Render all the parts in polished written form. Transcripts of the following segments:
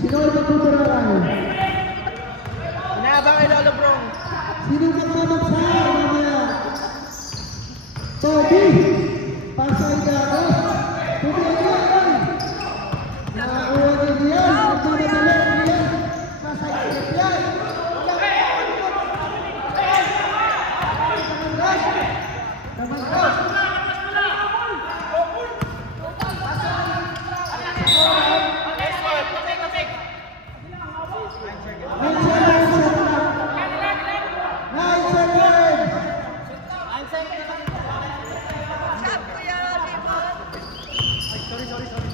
Sino ang magtuturuan? Inaabang kay Lolo Brong. Sino ang magmamagsahay mamaya? Toby! Pasay ka ako! Toby agad! Nakakuha din yan! Nagmamadali yan! Sasagpit yan! Tamagos!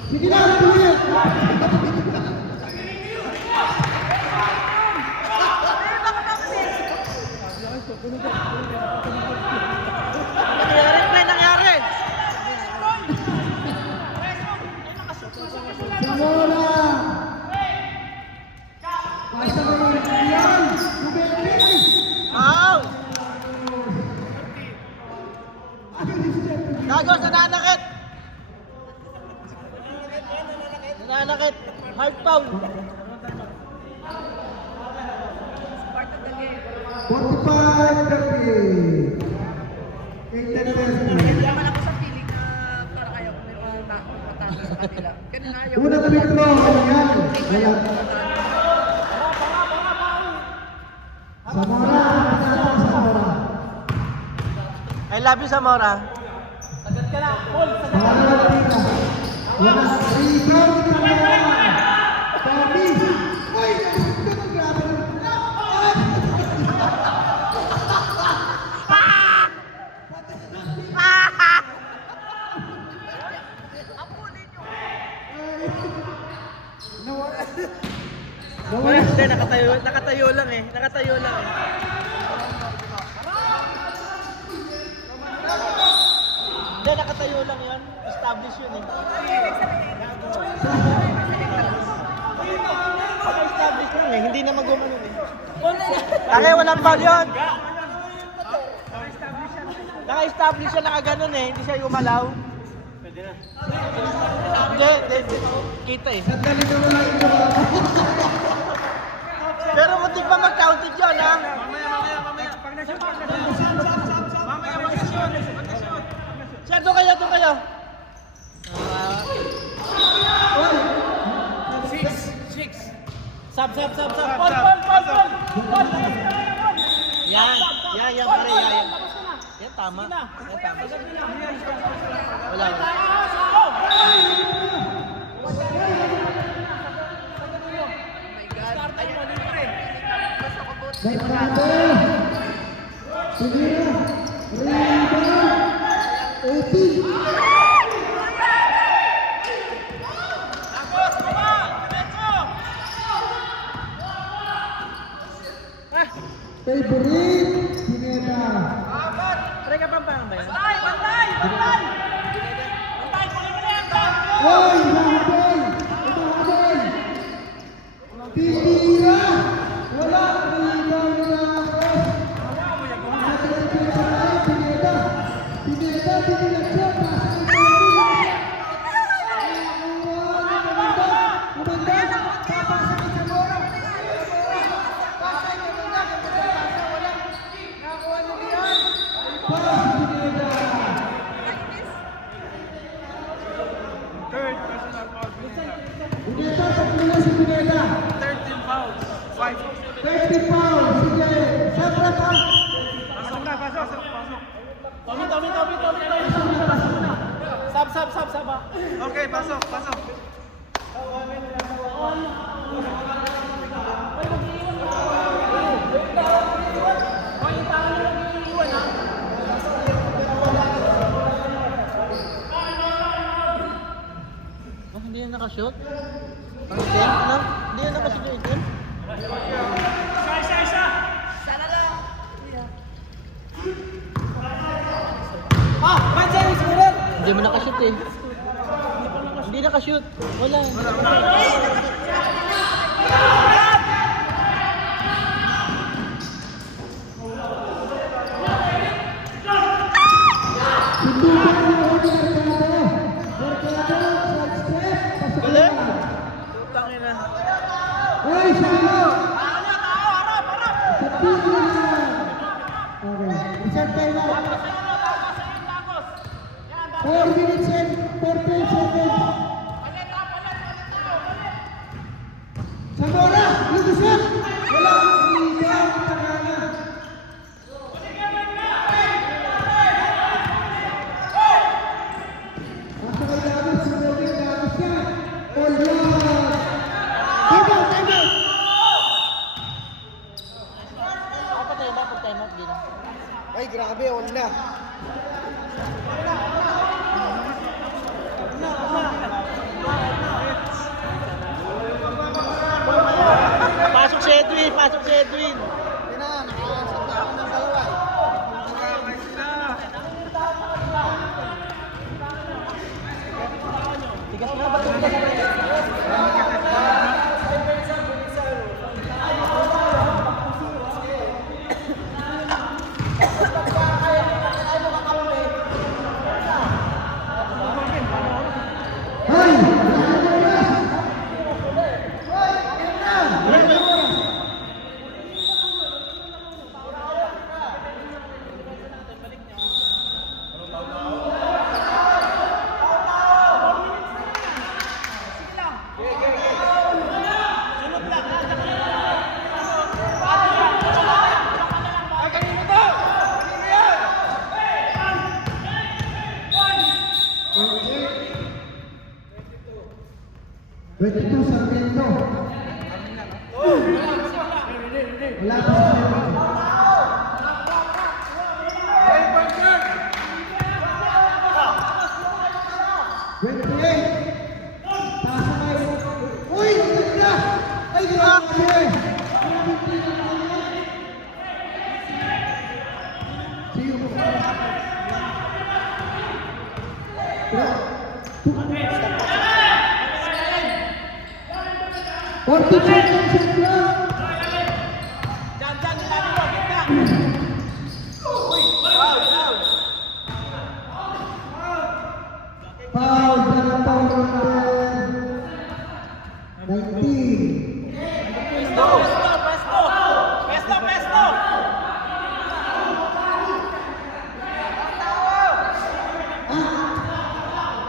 Sige na, tuloy! Nangyari! Zamora! Pasa mo yan! Kubeli! Wow! Dagos, nananakit! Nananakit! Hard foul! 45-30. 8-10. Yaman ako sa feeling na para kayo kung may matalo sa kanila. Kanina ayaw. Unang metro, ano yan? Wala. Zamora, Zamora. I love you, Zamora. Zamora Latina. Wala. Rebound, Zamora. Toby. Uy, nasunod ang grabe. Wala, hindi, nakatayo lang eh. Nakatayo lang eh. Hindi, nakatayo lang yun. Establish yun eh. Establish lang eh. Hindi naman gumanon eh. Kaya walang ball yun. Naka-establish siya, nakaganon eh. Hindi siya gumalaw. Hindi. Kita eh. Sandali ka mo lang ito. Pero muntik pa mag-counted yun ha. Mamaya. Pag na-shoot. Mamaya mag-shoot. Sir, doon kayo. Six. Sab. Pol. Yan pala, yan. Yan tama. Wala. Dekrado. Sige na. Rebound. 18. Favorite. Pineda. Pre ka pampang ba yan? Oy, Rahabel. Titira. Wala. Rebound na ako. Pineda. Pinilagyan. Third personal foul. Pineda, tatlo si Pineda. 13 fouls. 5. 30 pounds. Sige. Siyempre pa. Pasok na. Tommy. Sab. Okay, pasok. Oh, hindi yan nakashoot? Ang itim, ano? Hindi yan nakashoot yung itim? Sana lang. Hindi mo nakashoot eh. Hindi nakashoot. Wala. Galing. Putang ina. Ay, salo! Sa tiro na lang. Okay. Reset time out. 4 minutes and 40 seconds. Zamora, lumusot! Wala! Rebound, Tagana. Nasa kay Davis, si Davis, Davis yan. All right! Time out, time out! Dapat time out din. Ay, grabe, all na. Pasok si Edwin, pasok si Edwin. Tigas na ba ito? Hay! Pwede ito sa Sargento. Wala pa sa Sargento. Uy! Ganda! Ay, grabe! Sino mo? 40 seconds and clock. Foul, Darataw number 19.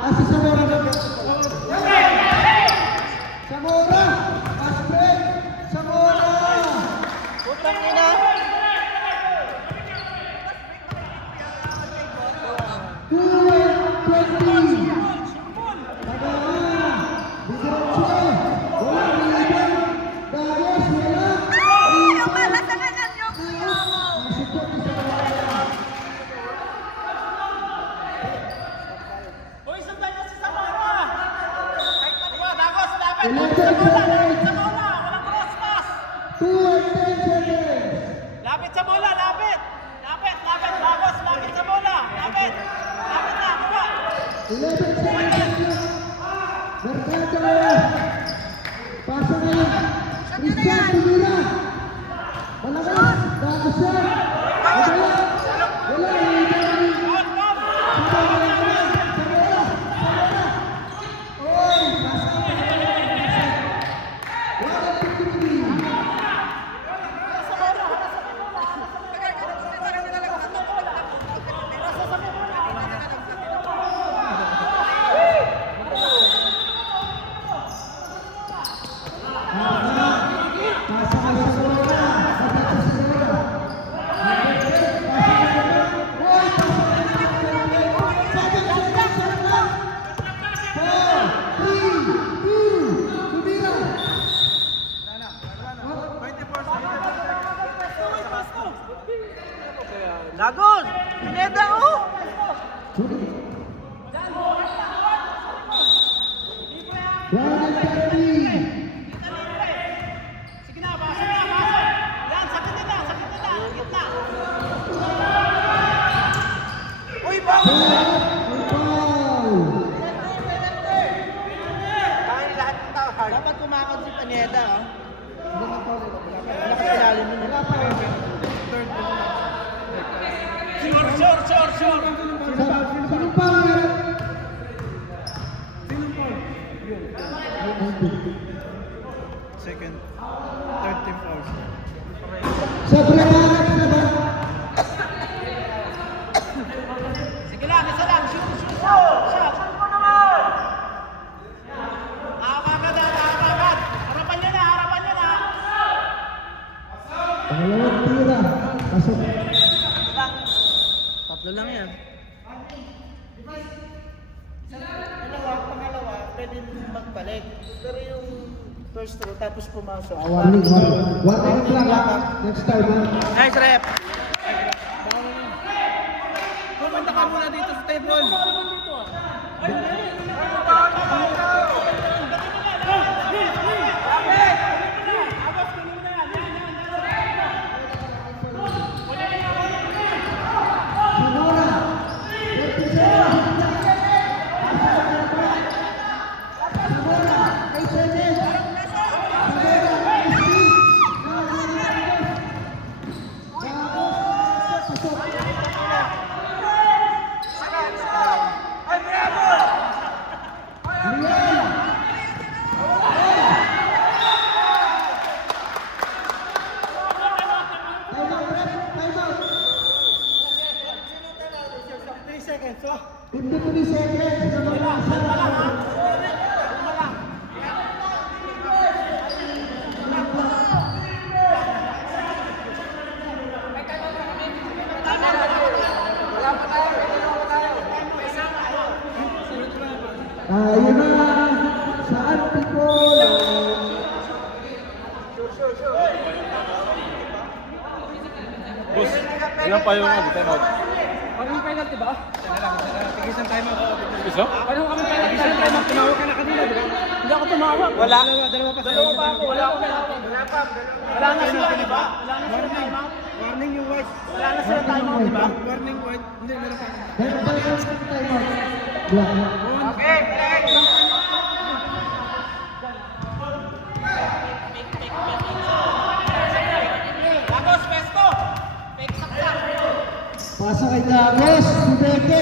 Si Zamora na. Zamora! Fast break! Zamora! Putang ina. 2:20. Tagana! Bigache! Wala rebound. Dagos, wala. Yung pala sa kanya yung Masipot ni Zamora. Boy, sandali na si Zamora. Dagos, dapat. 11 seconds. Zamora, walang cross-pass. 2 and 10 seconds. Lapit sa bola, lapit. Dagos, lapit sa bola. Lapit na, baba. 11 seconds. Mercado. Pasa ngayon. Christian Tumira. Malakas. Dagos yan. Wala. Wala. Oy, pasa pa. Wala pipili. Pasa kay Zamora. Dapat sa Zamora. Dagos, Pineda, oh. Sige na, pasok. Yan, sakit na, gitna. Uy, bang! Kaya lahat ng tao hard. Dapat kumakon si Pineda, oh. Wala ka ilalim nun. Wala pa. Sure. Sinong foul meron? second, third team fouls. Sobrang hanap na ba? Sige lang, isa lang. Shoot, shoot, shoot. Shot. Agad. Harapan niya na. Pangalawang tira. Pasok. Tatlo lang yan. Pangalawa, pwede magbalik. Pero yung first row, tapos pumasok. Warning. Warning lang ha. Next time ha. Nice rep! Pumunta ka muna dito sa table. Yun na sa Antipolo. Boss, ilang pa yung ano, time out? Parang penalty ba? Tigis ang time out. Isa? Parang kami penalty. Tigis ang time out. Tumawag ka na kanina, di ba? Hindi ako tumawag. Dalawa pa ako. Wala pa. Wala na sila, di ba? Wala na sila timeout. Warning yung white. Wala na sila timeout, di ba? Warning white. Hindi, meron pa. Meron pa yung time out. Okay, Pasa kay Dagos, si Beke.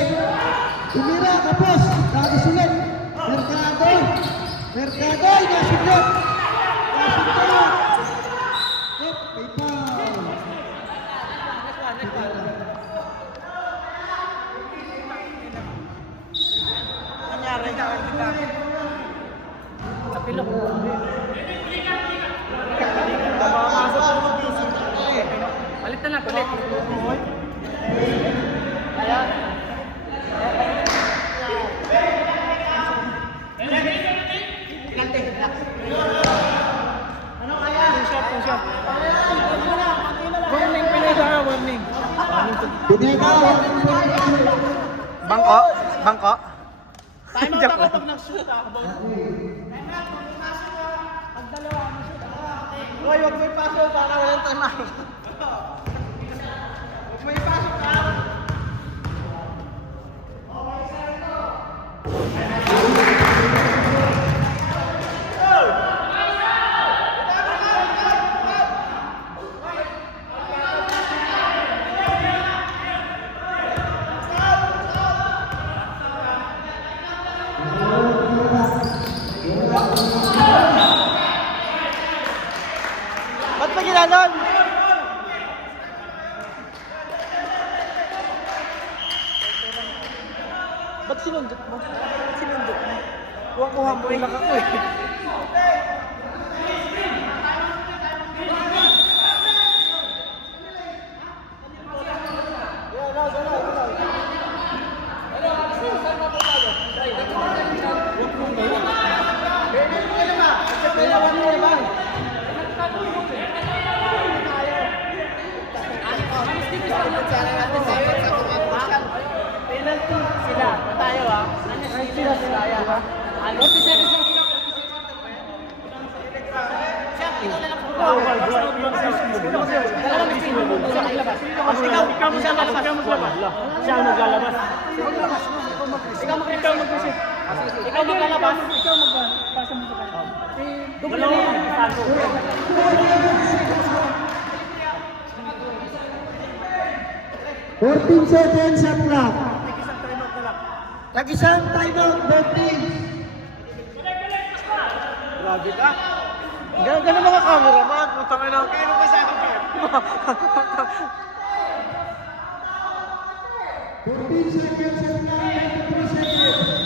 Tumira, tapos. Dagos ulit. Mercado, inasugot. Nasugot. May foul. Nangyari. Napilok. Palit na lang, palit. warning, Pineda, warning. Pineda. Bangko. Timeout ako pag nag-shoot ako. Hoy, huwag mo ipasok para walang timeout. Huwag mo ipasok ka. Ba't pa ginanon? Ba't sinundot mo? Kuha-kuha mo yung ako eh. Penalty sila. Tayo ah. Sila tayo ah. 40 seconds lang sila. Siya, ikaw na lang po. Dalawang screen. Siya maglabas. Ikaw mo siya maglabas. Siya maglalabas. Ikaw mag-receive. Ikaw maglalabas. Ikaw magpasa mo sa kanya. Double na yan. 14 seconds at clock. Tag-isang timeout, both teams. Grabe ka. Ganun mga cameraman. Putang ina. Kaya mo sa akin. 14 seconds and now 23 seconds.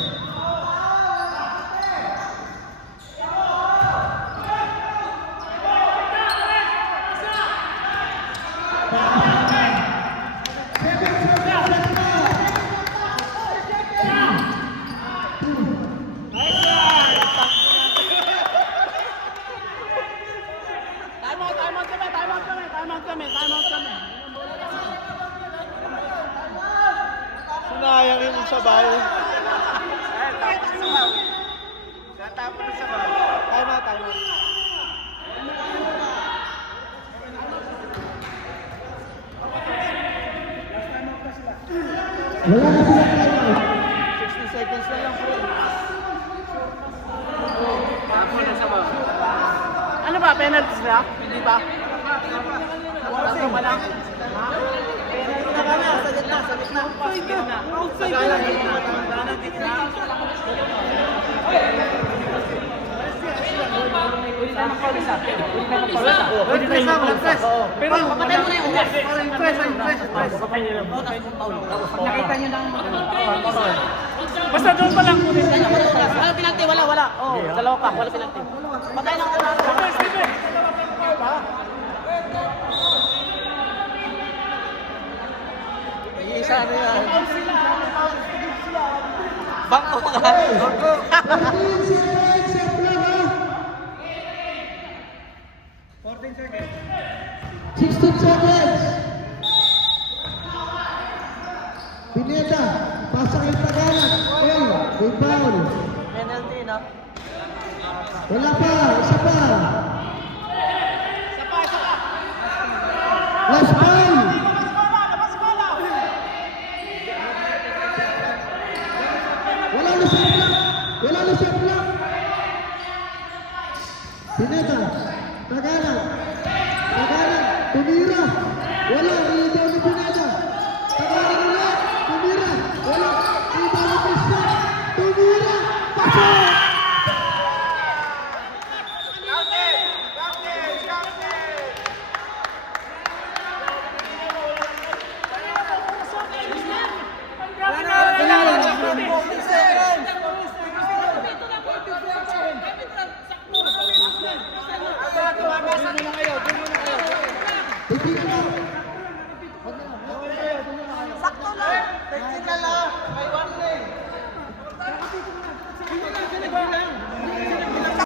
Time out kami. Sinayang yung sabay. Tatapos na sa bahay. Time out. Wala na sila timeout. 60 seconds na lang po. Ano ba? Penalties na? Hindi ba? Tatlo pa lang. Penalty na kami. Sa gitna. Outside na. Pero papatay mo na yung ugas. Nakita nyo lang. Basta doon pa lang. Wala pinalty, wala. Oh, dalawa pa, wala pinalty. Patay lang ulas. Isa na yan. Bangko ka. 14 seconds and block out. 14 seconds. 16 seconds. Pineda, pasa kay Tagalog. Okay, may foul. Penalty, no? Wala pa, isa pa. Last foul. Wala na sa block. Pineda, Tagalog. Tumira. Wala, ilaw ni Pineda.